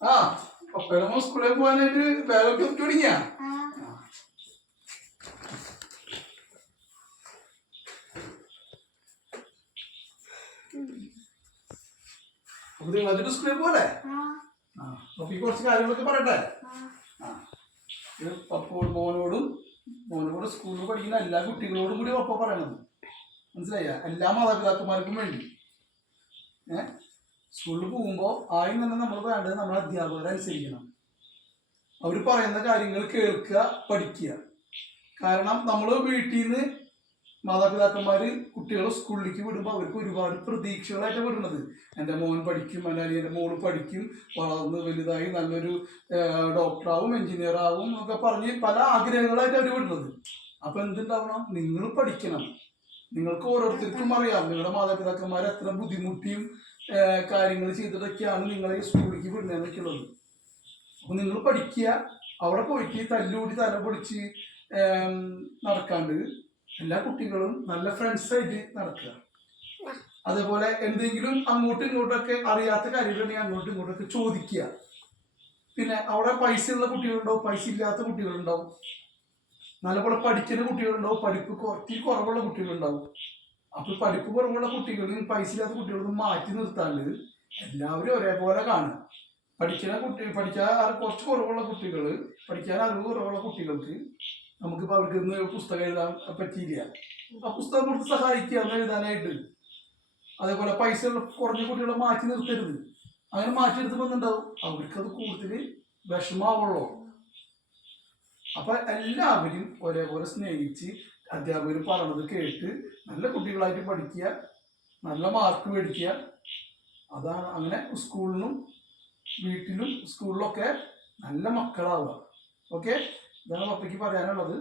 ആ പപ്പയുടെ സ്കൂളിൽ പോകാനായിട്ട് ബാഗൊക്കെ എടുത്ത് തുടങ്ങിയാ? അപ്പൊ നിങ്ങളായിട്ട് സ്കൂളിൽ പോലെ അപ്പൊ ഈ കുറച്ച് കാര്യങ്ങളൊക്കെ പറയട്ടെ. മോനോടും സ്കൂളിൽ പഠിക്കുന്ന എല്ലാ കുട്ടികളോടും കൂടി പപ്പ പറയണത് മനസ്സിലായ? എല്ലാ മാതാപിതാക്കന്മാർക്കും വേണ്ടി സ്കൂളിൽ പോകുമ്പോൾ ആദ്യം തന്നെ നമ്മൾ വേണ്ടത് നമ്മളെ അധ്യാപകരെ അനുസരിക്കണം. അവർ പറയുന്ന കാര്യങ്ങൾ കേൾക്കുക, പഠിക്കുക. കാരണം നമ്മൾ വീട്ടിൽ നിന്ന് മാതാപിതാക്കന്മാർ കുട്ടികളെ സ്കൂളിലേക്ക് വിടുമ്പോൾ അവർക്ക് ഒരുപാട് പ്രതീക്ഷകളായിട്ട് വിടുന്നത്. എൻ്റെ മോൻ പഠിക്കും, എൻ്റെ മോള് പഠിക്കും, വളർന്ന് വലുതായി നല്ലൊരു ഡോക്ടറാവും, എഞ്ചിനീയറാവും എന്നൊക്കെ പറഞ്ഞ് പല ആഗ്രഹങ്ങളായിട്ട് അവർ വിടുന്നത്. അപ്പം എന്തുണ്ടാവണം? നിങ്ങൾ പഠിക്കണം. നിങ്ങൾക്ക് ഓരോരുത്തർക്കും അറിയാം നിങ്ങളുടെ മാതാപിതാക്കന്മാർ എത്ര ബുദ്ധിമുട്ടിയും കാര്യങ്ങൾ ചെയ്തിട്ടൊക്കെയാണ് നിങ്ങളെ സ്കൂളിലേക്ക് വിടുന്നതെന്നൊക്കെ ഉള്ളത്. അപ്പം നിങ്ങൾ പഠിക്കുക. അവിടെ പോയിട്ട് തല്ലുകൂടി തല പൊളിച്ച് നടക്കാണ്ട് എല്ലാ കുട്ടികളും നല്ല ഫ്രണ്ട്സായിട്ട് നടക്കുക. അതേപോലെ എന്തെങ്കിലും അങ്ങോട്ടും ഇങ്ങോട്ടൊക്കെ അറിയാത്ത കാര്യങ്ങളുണ്ടെങ്കിൽ അങ്ങോട്ടും ഇങ്ങോട്ടൊക്കെ ചോദിക്കുക. പിന്നെ അവിടെ പൈസ ഉള്ള കുട്ടികളുണ്ടാവും, പൈസ ഇല്ലാത്ത കുട്ടികളുണ്ടാവും, നല്ലപോലെ പഠിക്കുന്ന കുട്ടികളുണ്ടാവും, പഠിപ്പ് കുറച്ച് കുറവുള്ള കുട്ടികളുണ്ടാവും. അപ്പൊ പഠിപ്പ് കുറവുള്ള കുട്ടികളും പൈസ ഇല്ലാത്ത കുട്ടികളും മാറ്റി നിർത്താണ്ട് എല്ലാവരും ഒരേപോലെ കാണുക. പഠിക്കാൻ കുറച്ച് കുറവുള്ള കുട്ടികൾ, പഠിക്കാൻ അറിവ് കുറവുള്ള കുട്ടികൾക്ക് നമുക്കിപ്പോൾ അവർക്ക് ഇന്ന് പുസ്തകം എഴുതാൻ പറ്റിയില്ല, ആ പുസ്തകം കൊടുത്ത് സഹായിക്കുക എന്ന് എഴുതാനായിട്ട്. അതേപോലെ പൈസ കുറഞ്ഞ കുട്ടികളെ മാറ്റി നിർത്തരുത്. അങ്ങനെ മാറ്റി നിർത്തുമ്പോൾ ഉണ്ടാവും അവർക്കത് കൂടുതൽ വിഷമാവുള്ളൂ. അപ്പൊ എല്ലാവരും ഒരേപോലെ സ്നേഹിച്ച് അധ്യാപകർ പറയണത് കേട്ട് നല്ല കുട്ടികളായിട്ട് പഠിക്കുക, നല്ല മാർക്ക് മേടിക്കുക. അതാണ് അങ്ങനെ സ്കൂളിലും വീട്ടിലും സ്കൂളിലൊക്കെ നല്ല മക്കളാവുക. ഓക്കെ, ഇതാണ് പപ്പയ്ക്ക് പറയാനുള്ളത്.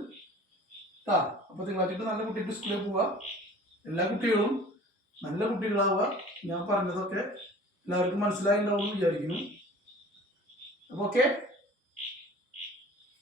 അപ്പൊ തിങ്കളാഴ്ച നല്ല കുട്ടിയായിട്ട് സ്കൂളിൽ പോവുക, എല്ലാ കുട്ടികളും നല്ല കുട്ടികളാവുക. ഞാൻ പറഞ്ഞതൊക്കെ എല്ലാവർക്കും മനസ്സിലായിട്ടുണ്ടാവും എന്ന് വിചാരിക്കുന്നു. അപ്പൊ ഓക്കെ.